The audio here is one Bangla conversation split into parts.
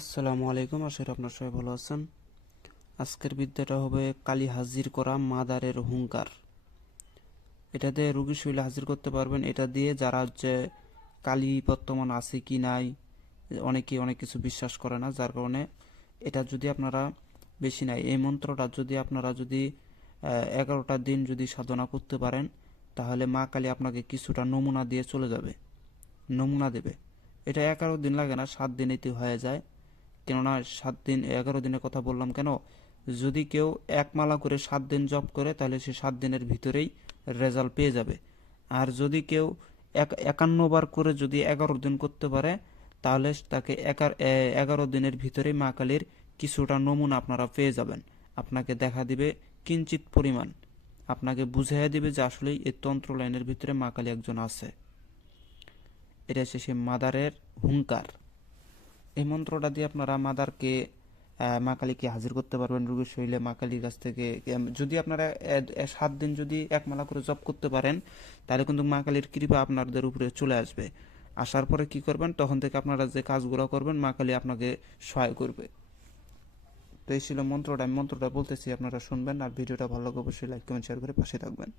আসসালামু আলাইকুম, আশা করি আপনার সবাই ভালো আছেন। আজকের বিদ্যাটা হবে কালী হাজির করা মাদারের হুঙ্কার। এটাতে রুগী শৈলে হাজির করতে পারবেন। এটা দিয়ে যারা কালী বর্তমান আছে কি নাই, অনেকে অনেক কিছু বিশ্বাস করে না, যার কারণে এটা যদি আপনারা বেশি নাই, এই মন্ত্রটা যদি আপনারা 11টা দিন যদি সাধনা করতে পারেন, তাহলে মা কালী আপনাকে কিছুটা নমুনা দিয়ে চলে যাবে, নমুনা দেবে। এটা 11 দিন লাগে না, 7 দিনেতে হয়ে যায়। কেননা 7 দিন 11 দিনের কথা বললাম কেন, যদি কেউ এক মালা করে 7 দিন জপ করে তাহলে সে 7 দিনের ভিতরেই রেজাল্ট পেয়ে যাবে। আর যদি কেউ 51 বার করে যদি 11 দিন করতে পারে, তাহলে তাকে 11 দিনের ভিতরেই মা কালীর কিছুটা নমুনা আপনারা পেয়ে যাবেন। আপনাকে দেখা দিবে কিঞ্চিত পরিমাণ, আপনাকে বুঝাইয়া দিবে যে আসলেই এই তন্ত্র লাইনের ভিতরে মা কালী একজন আছে। এটা হচ্ছে সে মাদারের হুঙ্কার। এই মন্ত্রটা দিয়ে আপনারা মাদারকে, মা কালীকে হাজির করতে পারবেন রোগীর শরীরে। মা কালীর কাছ থেকে যদি আপনারা 7 দিন যদি এক মালা করে জপ করতে পারেন, তাহলে কিন্তু মা কালীর কৃপা আপনাদের উপরে চলে আসবে। আসার পরে কি করবেন, তখন থেকে আপনারা যে কাজগুলো করবেন মা কালী আপনাকে সহায় করবে। তো এই ছিল মন্ত্রটা। আমি মন্ত্রটা বলতেছি, আপনারা শুনবেন। আর ভিডিওটা ভালো লাগে অবশ্যই লাইক কমেন্ট শেয়ার করে পাশে থাকবেন।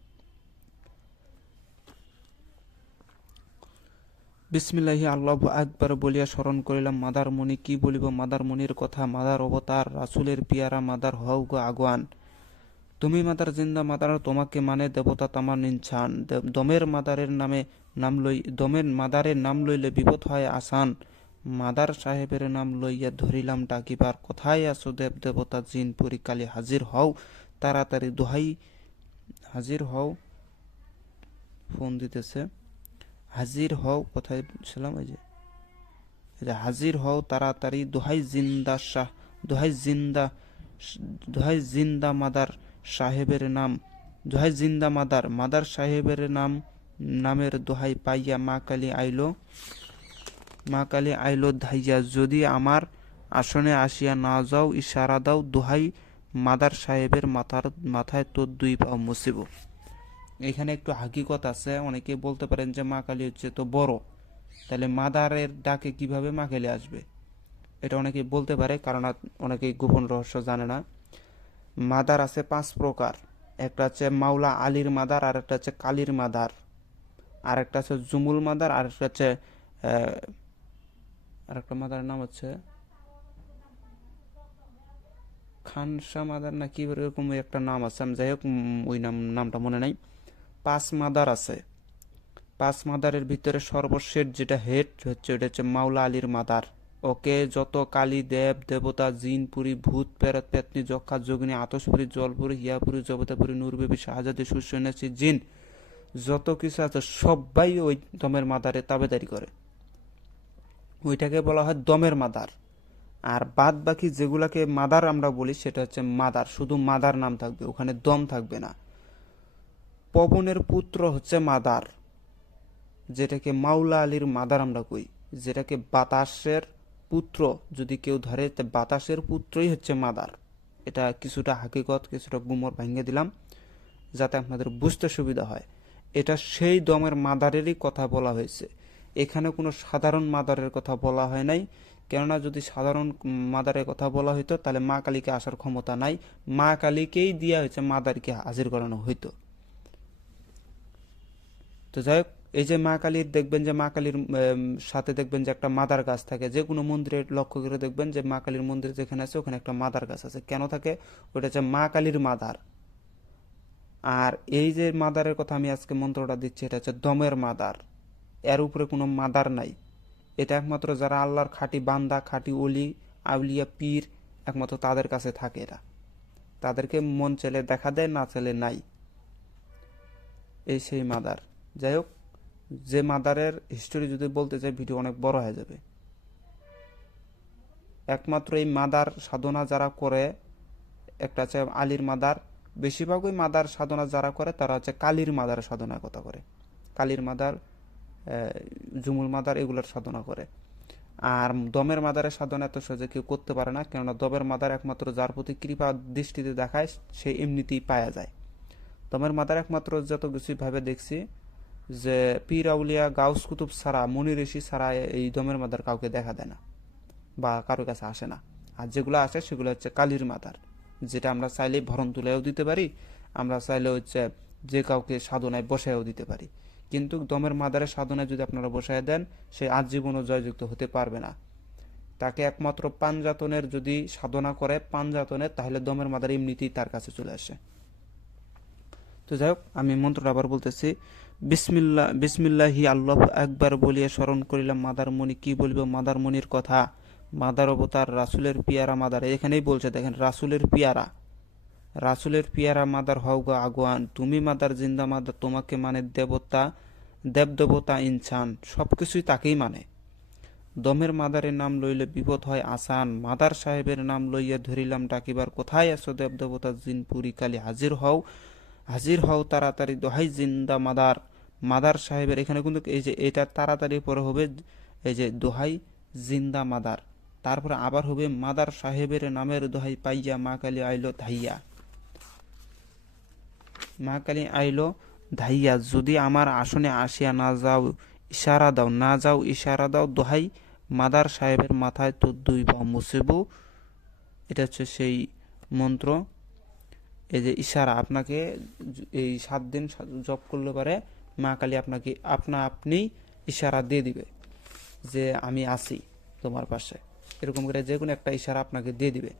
বিসমিল্লাহি আল্লাহু আকবার বলিয়া স্মরণ করিলাম মাদার মণি। কি বলিব মাদার মণির কথা, মাদার অবতার রাসুলের পিয়ারা, মাদার হও গো আগুয়ান। তুমি মাদার জিন্দা, মাদার তোমাকে মানে দেবতা তামার নিনছান। দমের মাদারের দমের মাদারের নাম লইলে বিপদ হয় আসান। মাদার সাহেবের নাম লইয়া ধরিলাম ডাকিবার, কোথায় আছো দেব দেবতা জিন পরিকালে, হাজির হও তাড়াতাড়ি দোহাই, হাজির হও। ফোন দিতেছে, হাজির হও, কোথায় ছিলাম, এই যে হাজির হও তাড়াতাড়ি, দোহাই জিন্দা শাহ, দোহাই জিন্দা, দোহাই জিন্দা মাদার সাহেবের নাম, দোহাই জিন্দা মাদার, মাদার সাহেবের নাম, নামের দোহাই পাইয়া মা কালী আইলো, মা কালী আইলো ধাইয়া। যদি আমার আসনে আসিয়া না যাও, ইশারা দাও দোহাই মাদার সাহেবের মাথায় তোর 2 পা মুছিব। এখানে একটু হাকিকত আছে। অনেকে বলতে পারেন যে মা কালী হচ্ছে তো বড়, তাহলে মাদারের ডাকে কিভাবে মা কালী আসবে, এটা অনেকেই বলতে পারে, কারণ অনেকেই গোপন রহস্য জানে না। মাদার আছে 5 প্রকার। একটা হচ্ছে মাওলা আলীর মাদার, আর একটা হচ্ছে কালীর মাদার, আর একটা হচ্ছে জুমুল মাদার, আর একটা হচ্ছে আর একটা মাদারের নাম হচ্ছে খানসা মাদার না কি এরকম একটা নাম আছে। আমি যাই হোক, ওই নামটা মনে নাই। 5 মাদার আছে। 5 মাদারের ভিতরে সর্বশেষ যেটা হেড হচ্ছে, ওটা হচ্ছে মাওলা আলীর মাদার। ওকে যত কালী দেব দেবতা জিনপুরি ভূত প্রেত পেতনি যক্ষা যোগিনী আতসপুরী জলপুরি হিয়াপুরি জবতাপুরী নূরবেবী শাহজাদি সুসন্ন্যাসী জিন যত কিছু আছে সবাই ওই দমের মাদারে তাবেদারি করে। ওইটাকে বলা হয় দমের মাদার। আর বাদ বাকি যেগুলাকে মাদার আমরা বলি সেটা হচ্ছে মাদার, শুধু মাদার নাম থাকবে, ওখানে দম থাকবে না। পবনের পুত্র হচ্ছে মাদার, যেটাকে মাওলা আলীর মাদার আমরা কই। যেটাকে বাতাসের পুত্র যদি কেউ ধরে, বাতাসের পুত্রই হচ্ছে মাদার। এটা কিছুটা হাকিকত, কিছুটা গুমর ভাঙিয়ে দিলাম যাতে আপনাদের বুঝতে সুবিধা হয়। এটা সেই দমের মাদারেরই কথা বলা হয়েছে। এখানে কোনো সাধারণ মাদারের কথা বলা হয় নাই। কেননা যদি সাধারণ মাদারের কথা বলা হইতো তাহলে মা কালীকে আসার ক্ষমতা নাই, মা কালীকেই দিয়া হয়েছে মাদারকে হাজির করানো হইতো। তো যাই হোক, এই যে মা কালীর দেখবেন যে মা কালীর সাথে দেখবেন যে একটা মাদার গাছ থাকে। যে কোনো মন্দিরে লক্ষ্য করে দেখবেন যে মা কালীর মন্দির যেখানে আছে ওখানে একটা মাদার গাছ আছে। কেন থাকে? ওটা হচ্ছে মা কালীর মাদার। আর এই যে মাদারের কথা আমি আজকে মন্ত্রটা দিচ্ছি, এটা হচ্ছে দমের মাদার। এর উপরে কোনো মাদার নাই। এটা একমাত্র যারা আল্লাহর খাঁটি বান্দা, খাঁটি অলি আউলিয়া পীর, একমাত্র তাদের কাছে থাকে এটা। তাদেরকে মন চাইলে দেখা দেয়, না চাইলে নাই। এই সেই মাদার। যাই হোক, যে মাদারের হিস্টোরি যদি বলতে চাই ভিডিও অনেক বড় হয়ে যাবে। একমাত্র এই মাদার সাধনা যারা করে, একটা হচ্ছে আলীর মাদার। বেশিরভাগই মাদার সাধনা যারা করে তারা হচ্ছে কালীর মাদার সাধনার কথা করে। কালীর মাদার, জুমুল মাদার, এগুলোর সাধনা করে। আর দমের মাদারের সাধনা এত সহজে কেউ করতে পারে না, কেননা দমের মাদার একমাত্র যার প্রতি কৃপা দৃষ্টিতে দেখায় সে এমনিতেই পাওয়া যায়। দমের মাদার একমাত্র যত কিছুই ভাবে দেখছি যে পীর আউলিয়া গাউস কুতুব ছাড়া, মনি ঋষি ছাড়া এই দমের মাদার কাউকে দেখা দেয় না। বা কারো কাছে আসে না। আর যেগুলো আসে সেগুলো হচ্ছে কালীর মাদার, যেটা আমরা চাইলে ভরণ তুলেও দিতে পারি, আমরা চাইলে হচ্ছে যে কাউকে সাধনায় বসায়ও দিতে পারি। কিন্তু দমের মাদারের সাধনায় যদি আপনারা বসায় দেন, সে আজীবনও জয়যুক্ত হতে পারবে না। তাকে একমাত্র পাঞ্জাতনের যদি সাধনা করে পাঞ্জাতনের, তাহলে দমের মাদার এমনিতেই তার কাছে চলে আসে। তো যাই হোক, আমি মন্ত্রটা আবার বলতেছি। বিসমিল্লাহি আল্লাহ একবার বলিয়া স্মরণ করিলাম মাদার মণি। কি বলবো মাদার মণির কথা? মাদার অবতার রাসুলের পিয়ারা মাদার, এখানেই বলছে দেখেন, রাসুলের পিয়ারা, রাসুলের পিয়ারা মাদার হও গো আগুয়ান, তুমি মাদার জিন্দা মাদার, তোমাকে মানে দেবতা, দেবদেবতা ইনসান, সবকিছুই তাকেই মানে। দমের মাদারের নাম লইলে বিপদ হয় আসান, মাদার সাহেবের নাম লইয়া ধরিলাম ডাকিবার, কোথায় আছো দেবদেবতা জিনপুরি কালী, হাজির হও, হাজির হও তাড়াতাড়ি, দোহাই জিন্দা মাদার। মাদার সাহেবের, এখানে কিন্তু এই যে এটা তাড়াতাড়ি পরে হবে এই যে দোহাই জিন্দা মাদার, তারপরে আবার হবে মাদার সাহেবের নামের দোহাই পাইয়া মা কালী আইলো ধাইয়া, মা কালী আইলো ধাইয়া, যদি আমার আসনে আসিয়া না যাও ইশারা দাও, না যাও ইশারা দাও, দোহাই মাদার সাহেবের মাথায় তো দুই পা মুসিবু। এটা হচ্ছে সেই মন্ত্র। এই যে ইশারা, আপনাকে এই 7 দিন জপ করলে পারে মা কালী আপনাকে আপনি ইশারা দিয়ে দিবে যে আমি আছি তোমার পাশে, এরকম করে যে কোনো একটা ইশারা আপনাকে দিয়ে দিবে।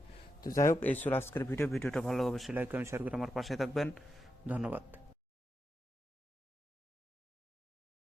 তো যাই হোক, এই ছিল আজকের ভিডিওটা ভালো অবশ্যই লাইক কমেন্ট শেয়ার করে আমার পাশে থাকবেন। ধন্যবাদ।